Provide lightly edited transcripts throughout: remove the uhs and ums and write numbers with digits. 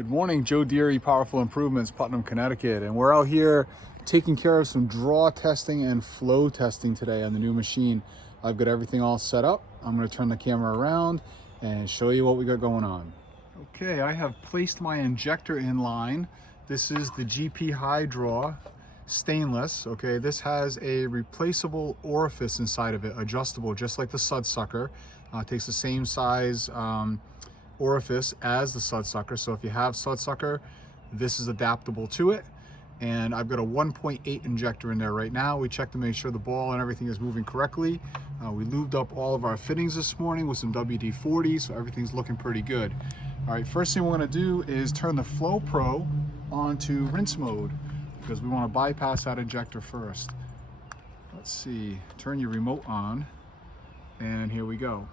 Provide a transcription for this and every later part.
Good morning, Joe Deary, Powerful Improvements, Putnam, Connecticut. And we're out here taking care of some draw testing and flow testing today on the new machine. I've got everything all set up. I'm going to turn the camera around and show you what we got going on. Okay, I have placed my injector in line. This is the GP High Draw stainless. Okay, this has a replaceable orifice inside of it, adjustable, just like the Sudsucker. It takes the same size orifice as the Sudsucker. So if you have Sudsucker, this is adaptable to it. And I've got a 1.8 injector in there right now. We checked to make sure the ball and everything is moving correctly. We lubed up all of our fittings this morning with some WD-40, so everything's looking pretty good. All right, first thing we're gonna do is turn the Flow Pro onto rinse mode because we wanna bypass that injector first. Let's see, turn your remote on, and here we go.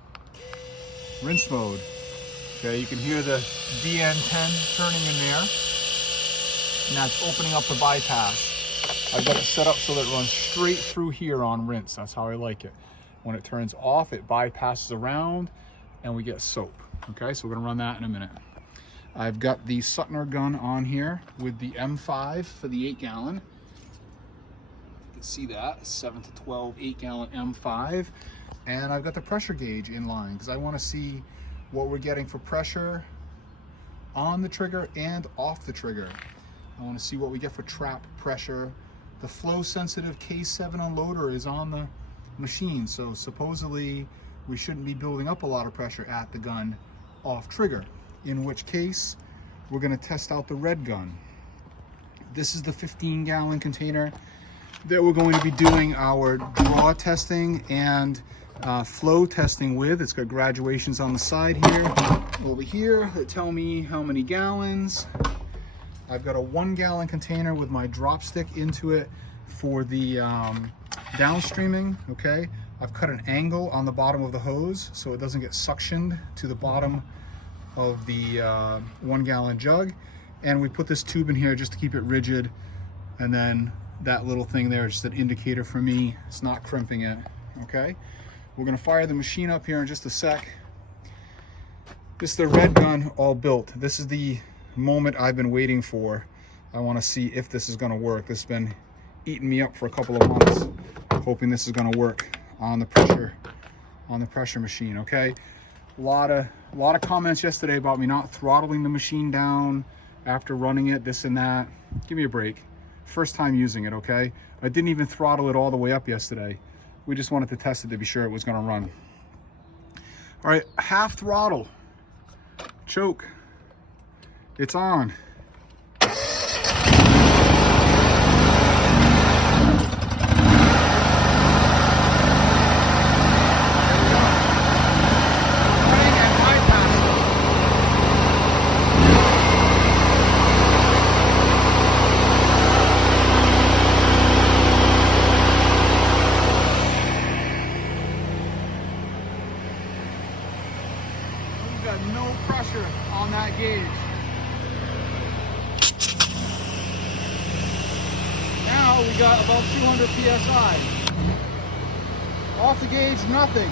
Rinse mode. Okay, you can hear the DN10 turning in there, and that's opening up the bypass. I've got it set up so that it runs straight through here on rinse. That's how I like it. When it turns off, it bypasses around and we get soap. Okay, so we're gonna run that in a minute. I've got the Suttner gun on here with the M5 for the 8-gallon. You can see that, 7 to 12 8-gallon M5. And I've got the pressure gauge in line because I wanna see what we're getting for pressure on the trigger and off the trigger. I want to see what we get for trap pressure. The flow sensitive K7 unloader is on the machine, so supposedly we shouldn't be building up a lot of pressure at the gun off trigger, in which case we're going to test out the red gun. This is the 15-gallon container that we're going to be doing our draw testing and flow testing with. It's got graduations on the side here, over here, that tell me how many gallons. I've got a 1-gallon container with my drop stick into it for the downstreaming. Okay, I've cut an angle on the bottom of the hose so it doesn't get suctioned to the bottom of the 1-gallon jug, and we put this tube in here just to keep it rigid, and then that little thing there is just an indicator for me it's not crimping it. Okay, we're gonna fire the machine up here in just a sec. This is the red gun all built. This is the moment I've been waiting for. I want to see if this is going to work. This has been eating me up for a couple of months, hoping this is going to work on the pressure machine. Okay, a lot of comments yesterday about me not throttling the machine down after running it, this and that. Give me a break. First time using it. Okay, I didn't even throttle it all the way up yesterday. We just wanted to test it to be sure it was going to run. All right, half throttle, choke, it's on. Got no pressure on that gauge. Now we got about 200 psi. Off the gauge, nothing.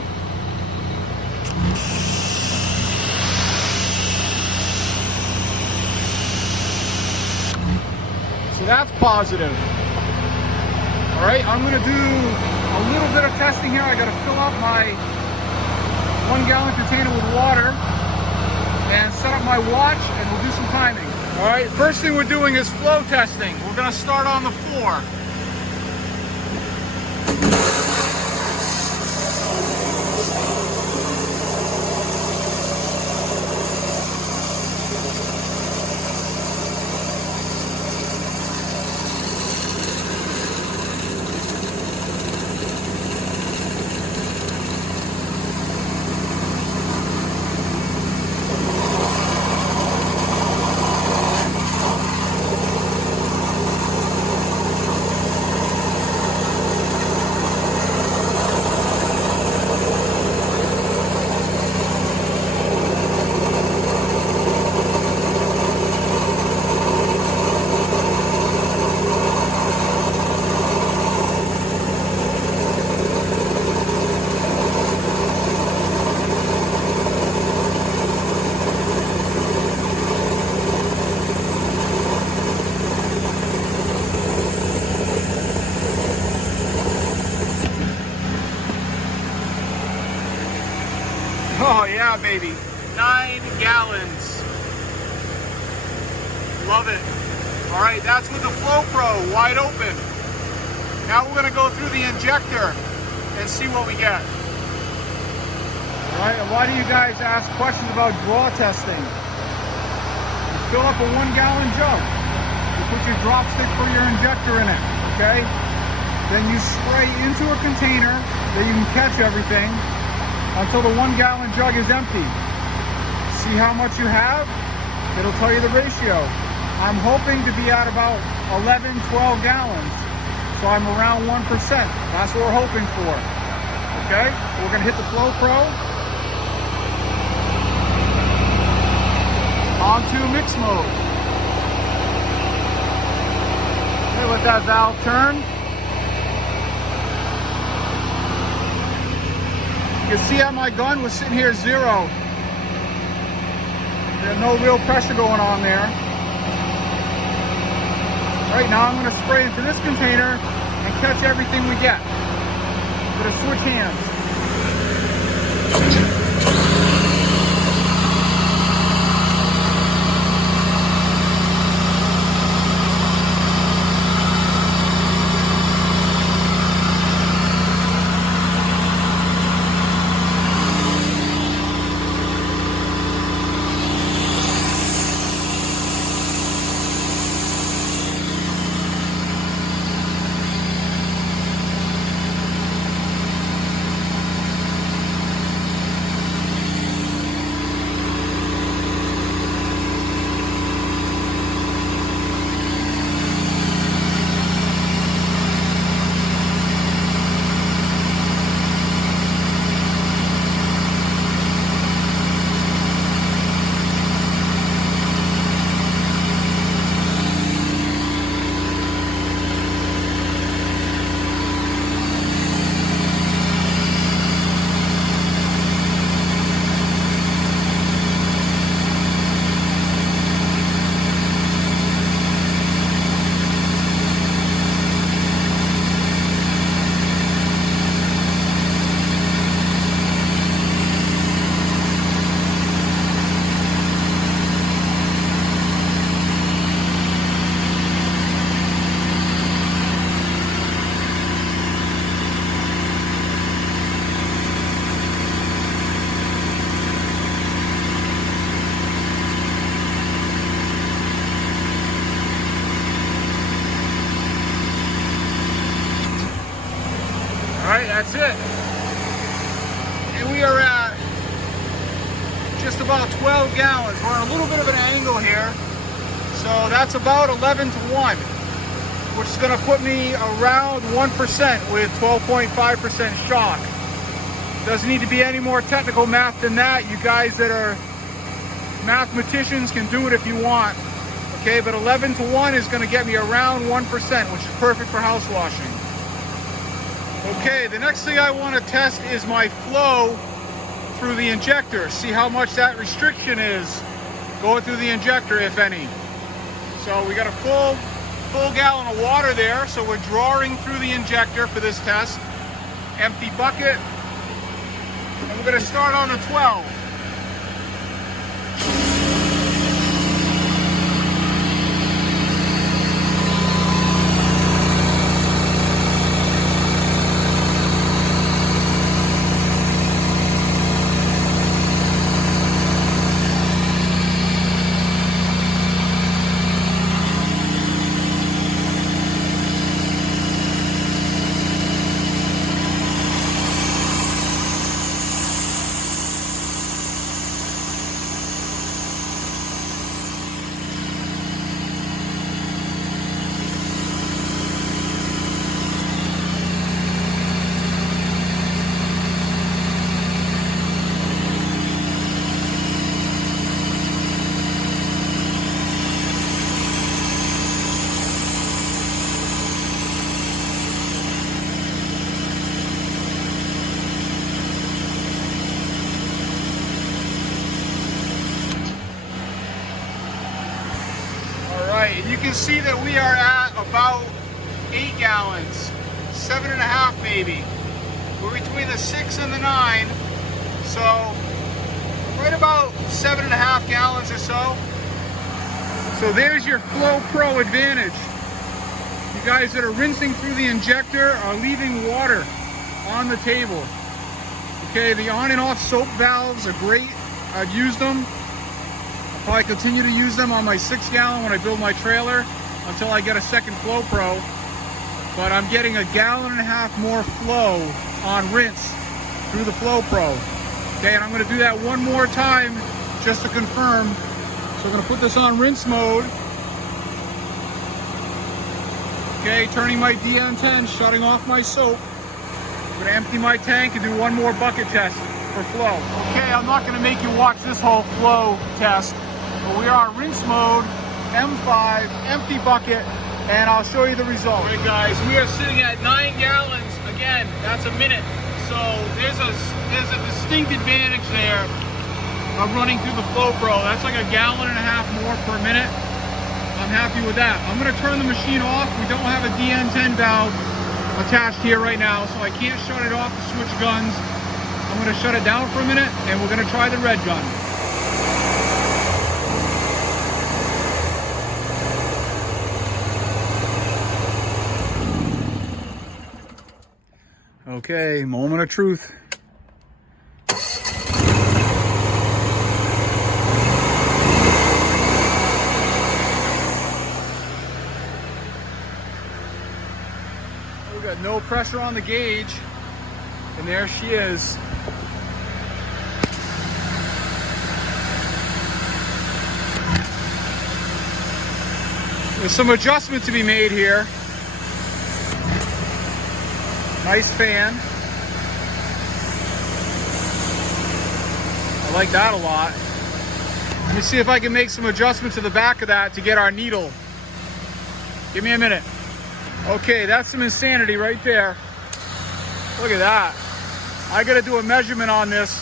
So that's positive. All right, I'm gonna do a little bit of testing here. I gotta fill up my 1-gallon container with water and set up my watch, and we'll do some timing. All right, first thing we're doing is flow testing. We're gonna start on the floor. that, baby. 9 gallons. Love it. All right, that's with the Flow Pro wide open. Now we're gonna go through the injector and see what we get. All right, a lot of you guys ask questions about draw testing. You fill up a 1 gallon jug. You put your drop stick for your injector in it, okay? Then you spray into a container that you can catch everything until the 1 gallon jug is empty. See how much you have? It'll tell you the ratio. I'm hoping to be at about 11, 12 gallons. So I'm around 1%. That's what we're hoping for. Okay, we're gonna hit the Flow Pro. Onto mix mode. Okay, let that valve turn. You can see how my gun was sitting here 0. There's no real pressure going on there. Right now I'm going to spray into this container and catch everything we get. I'm going to switch hands. Alright, that's it. And we are at just about 12 gallons. We're on a little bit of an angle here. So that's about 11 to 1, which is going to put me around 1% with 12.5% shock. Doesn't need to be any more technical math than that. You guys that are mathematicians can do it if you want. Okay, but 11 to 1 is going to get me around 1%, which is perfect for house washing. Okay, the next thing I want to test is my flow through the injector. See how much that restriction is going through the injector, if any. So we got a full gallon of water there, so we're drawing through the injector for this test. Empty bucket. And we're going to start on the 12. And you can see that we are at about 8 gallons, 7.5 maybe. We're between the 6 and the 9, so right about 7.5 gallons or so. So there's your Flow Pro advantage. You guys that are rinsing through the injector are leaving water on the table. Okay, the on and off soap valves are great. I've used them. I'll probably continue to use them on my 6 gallon when I build my trailer until I get a second Flow Pro. But I'm getting 1.5 gallons more flow on rinse through the Flow Pro. Okay, and I'm gonna do that one more time just to confirm. So I'm gonna put this on rinse mode. Okay, turning my DN10, shutting off my soap. I'm gonna empty my tank and do one more bucket test for flow. Okay, I'm not gonna make you watch this whole flow test, but we are in rinse mode, M5, empty bucket, and I'll show you the result. All right guys, we are sitting at 9 gallons. Again, that's a minute. So there's a distinct advantage there of running through the Flow Pro. That's like 1.5 gallons more per minute. I'm happy with that. I'm gonna turn the machine off. We don't have a DN10 valve attached here right now, so I can't shut it off to switch guns. I'm gonna shut it down for a minute, and we're gonna try the red gun. Okay, moment of truth. We got no pressure on the gauge, and there she is. There's some adjustment to be made here. Nice fan. I like that a lot. Let me see if I can make some adjustments to the back of that to get our needle. Give me a minute. Okay, that's some insanity right there. Look at that. I gotta do a measurement on this.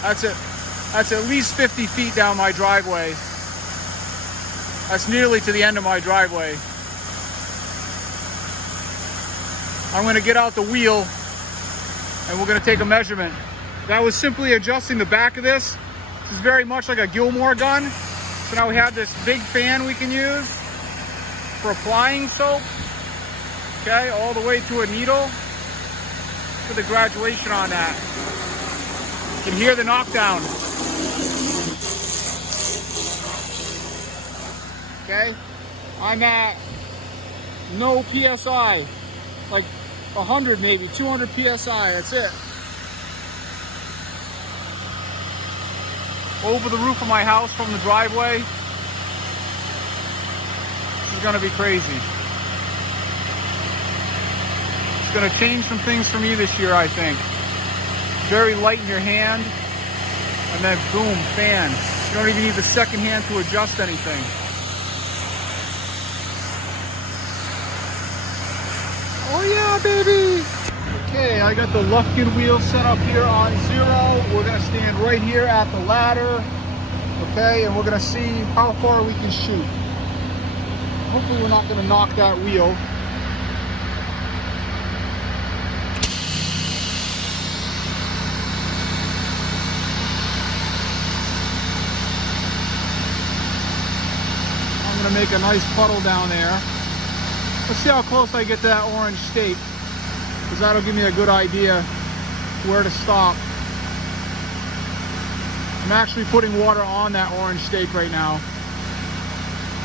That's it. That's at least 50 feet down my driveway. That's nearly to the end of my driveway. I'm gonna get out the wheel and we're gonna take a measurement. That was simply adjusting the back of this. This is very much like a Gilmore gun. So now we have this big fan we can use for applying soap. Okay, all the way to a needle. Look at the graduation on that. You can hear the knockdown. Okay, I'm at no PSI, like 100 maybe, 200 PSI, that's it. Over the roof of my house from the driveway. This is gonna be crazy. It's gonna change some things for me this year, I think. Very light in your hand, and then boom, fan. You don't even need the second hand to adjust anything. Oh yeah, baby! Okay, I got the Lufkin wheel set up here on 0. We're gonna stand right here at the ladder. Okay, and we're gonna see how far we can shoot. Hopefully we're not gonna knock that wheel. I'm gonna make a nice puddle down there. Let's see how close I get to that orange stake, because that'll give me a good idea where to stop. I'm actually putting water on that orange stake right now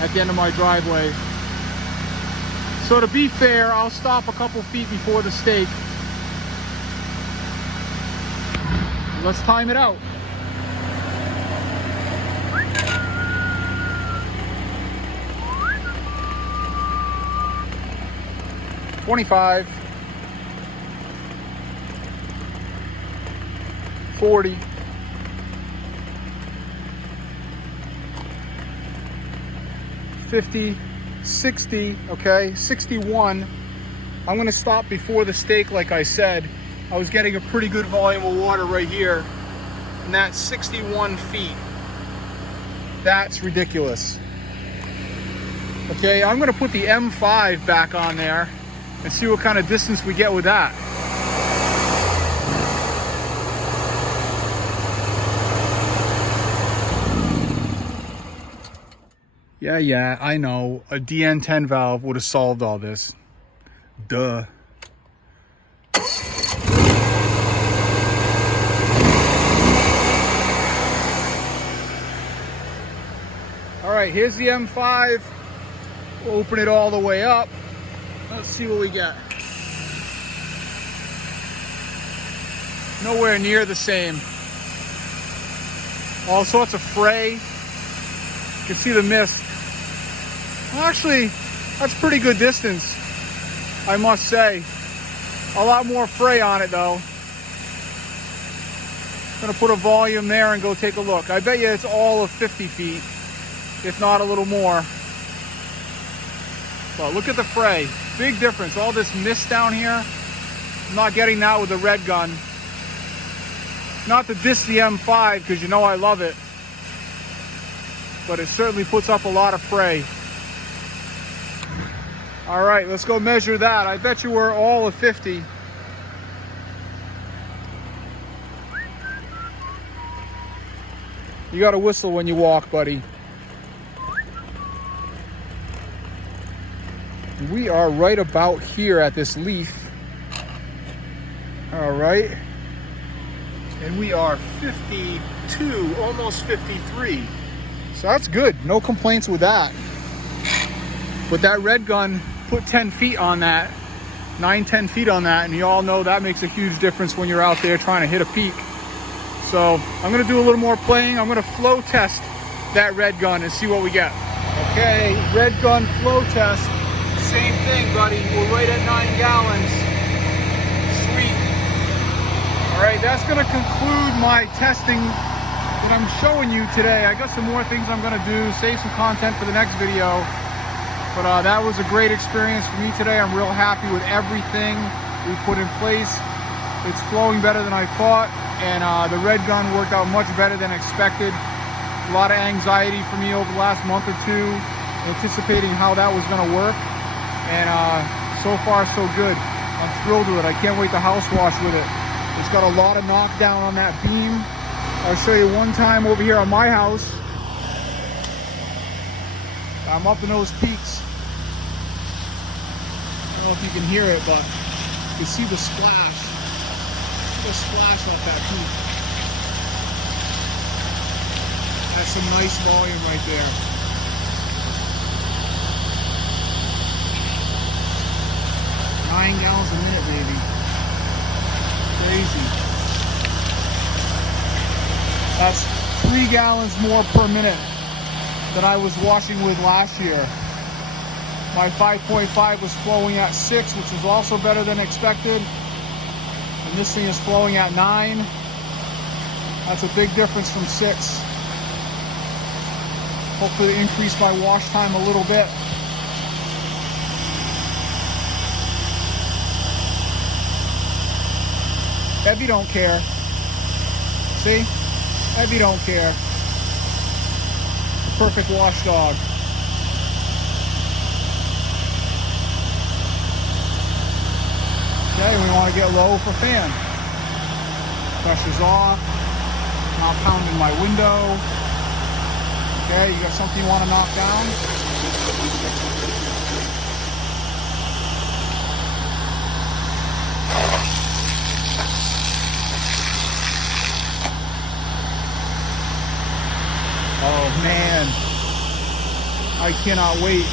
at the end of my driveway. So to be fair, I'll stop a couple feet before the stake. Let's time it out. $25, $40, $50, $60, okay, $61. I'm gonna stop before the stake like I said. I was getting a pretty good volume of water right here, and that's 61 feet. That's ridiculous. Okay, I'm gonna put the M5 back on there and see what kind of distance we get with that. Yeah, I know. A DN10 valve would have solved all this. Duh. All right, here's the M5. We'll open it all the way up. Let's see what we get. Nowhere near the same. All sorts of fray. You can see the mist. Actually, that's pretty good distance, I must say. A lot more fray on it though. Gonna put a volume there and go take a look. I bet you it's all of 50 feet, if not a little more. But look at the fray. Big difference. All this mist down here. I'm not getting that with the red gun. Not to diss the M5, because you know I love it. But it certainly puts up a lot of fray. All right, let's go measure that. I bet you we're all of 50. You gotta whistle when you walk, buddy. We are right about here at this leaf. All right. And we are 52, almost 53. So that's good, no complaints with that. But that red gun put 10 feet on that, 9-10 feet on that, and you all know that makes a huge difference when you're out there trying to hit a peak. So I'm gonna do a little more playing. I'm gonna flow test that red gun and see what we get. Okay, red gun flow test. Same thing, buddy, we're right at 9 gallons. Sweet. All right, that's gonna conclude my testing that I'm showing you today. I got some more things I'm gonna do, save some content for the next video. But that was a great experience for me today. I'm real happy with everything we put in place. It's flowing better than I thought, and the red gun worked out much better than expected. A lot of anxiety for me over the last month or two, anticipating how that was gonna work. And so far, so good. I'm thrilled with it. I can't wait to house wash with it. It's got a lot of knockdown on that beam. I'll show you one time over here on my house. I'm up in those peaks. I don't know if you can hear it, but you can see the splash. The splash off that peak. That's some nice volume right there. Nine gallons a minute, baby. Crazy. That's 3 gallons more per minute than I was washing with last year. My 5.5 was flowing at 6, which was also better than expected. And this thing is flowing at 9. That's a big difference from 6. Hopefully increase my wash time a little bit. Heavy don't care. See? Heavy don't care. Perfect wash dog. Okay, we want to get low for fan. Pressure's off. Not pounding my window. Okay, you got something you want to knock down? Oh man, I cannot wait.